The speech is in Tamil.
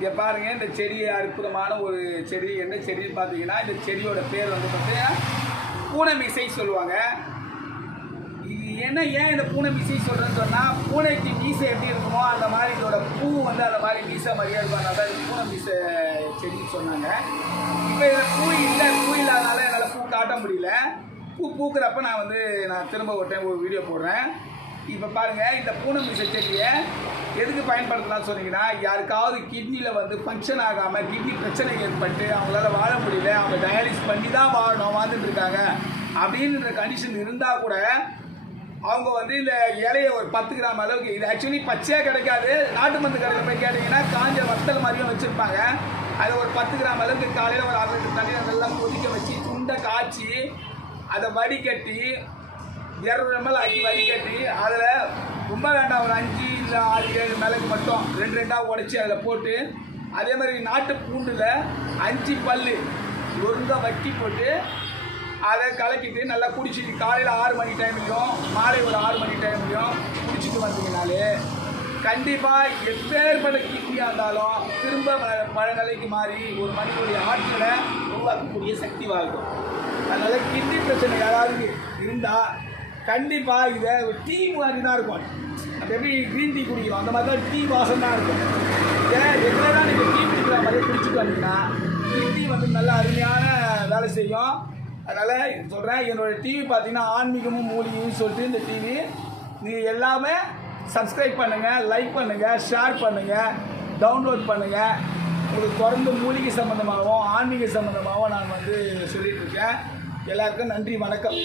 இங்கே பாருங்கள், இந்த செடி அற்புதமான ஒரு செடி. என்ன செடின்னு பார்த்தீங்கன்னா, இந்த செடியோட பேர் வந்து பார்த்தீங்கன்னா பூனை மிசை சொல்லுவாங்க. இது என்ன ஏன் இந்த பூனை மிசை சொல்கிறேன்னு சொன்னால், பூனைக்கு மீசை எப்படி இருக்குமோ அந்த மாதிரி இதோட பூ வந்து அந்த மாதிரி மீசை மாதிரியே இருக்கும். அதான் இது பூனை மீசை செடின்னு சொன்னாங்க. இப்போ இதில் பூ இல்லை, பூ இல்லாதனால என்னால் பூ காட்ட முடியல. பூ பூக்கிறப்ப நான் திரும்ப ஒரு டைம் ஒரு வீடியோ போடுறேன். இப்போ பாருங்கள், இந்த பூனை மீசை செடியை எதுக்கு பயன்படுத்தலாம்னு சொன்னீங்கன்னா, யாருக்காவது கிட்னியில் வந்து ஃபங்க்ஷன் ஆகாமல் கிட்னி பிரச்சனை ஏற்பட்டு அவங்களால வாழ முடியல, அவங்க டயாலிசிஸ் பண்ணி தான் வாழ்ந்துட்டு இருக்காங்க அப்படின்ற கண்டிஷன் இருந்தால் கூட அவங்க வந்து இந்த இலையை ஒரு 10 கிராம் அளவுக்கு, இது ஆக்சுவலி பச்சையாக கிடைக்காது, நாட்டு மருந்து கடையில் போய் கேட்டிங்கன்னா காஞ்ச வத்தல் மாதிரியும் வச்சுருப்பாங்க. அதை ஒரு 10 கிராம் அளவுக்கு காலையில் ஒரு 1/2 லிட்டர் தண்ணி அதெல்லாம் கொதிக்க வச்சு துண்டை காய்ச்சி அதை வடிகட்டி 200 ml ஆக்கி வடிகட்டி அதில் ரொம்ப வேண்டாம் ஒரு 5 இல்லை 6 7 மிளகு மட்டும் 2 உடைச்சி அதில் போட்டு, அதே மாதிரி நாட்டு பூண்டில் 5 பல் ஒருங்காக வட்டி போட்டு அதை கலக்கிட்டு நல்லா குடிச்சிட்டு காலையில் 6 மணி டைம்லையும் மாலை ஒரு 6 மணி டைம்லையும் குடிச்சிட்டு வந்தீங்கனாலே கண்டிப்பாக எப்பேற்பட்ட கிட்னியாக இருந்தாலும் திரும்ப பழநிலைக்கு மாறி ஒரு மனிதனுடைய ஆற்றலை உருவாக்கக்கூடிய சக்தி வாங்கும். அதனால் கிட்னி பிரச்சனை யாராவது இருந்தால் கண்டிப்பாக இதை ஒரு டீ மாதிரி தான் இருக்கும். அது எப்படி க்ரீன் டீ குடிக்கிறோம் அந்த மாதிரி தான் டீ வாசம் தான் இருக்கும். இதை ரெகுலராக நீங்கள் டீ குடிக்கிற மாதிரி குடிச்சிட்டு வந்தீங்கன்னா கிட்னி வந்து நல்ல அருமையான வேலை செய்யும். அதனால் சொல்கிறேன், என்னோடய டிவி பார்த்தீங்கன்னா ஆன்மீகமும் மூலிகையும் சொல்லிட்டு இந்த டிவி நீங்கள் எல்லாமே சப்ஸ்கிரைப் பண்ணுங்கள், லைக் பண்ணுங்கள், ஷேர் பண்ணுங்கள், டவுன்லோட் பண்ணுங்கள். உங்களுக்கு தொடர்ந்து மூலிகை சம்மந்தமாகவும் ஆன்மீக சம்மந்தமாகவும் நான் வந்து சொல்லிகிட்ருக்கேன். எல்லாருக்கும் நன்றி, வணக்கம்.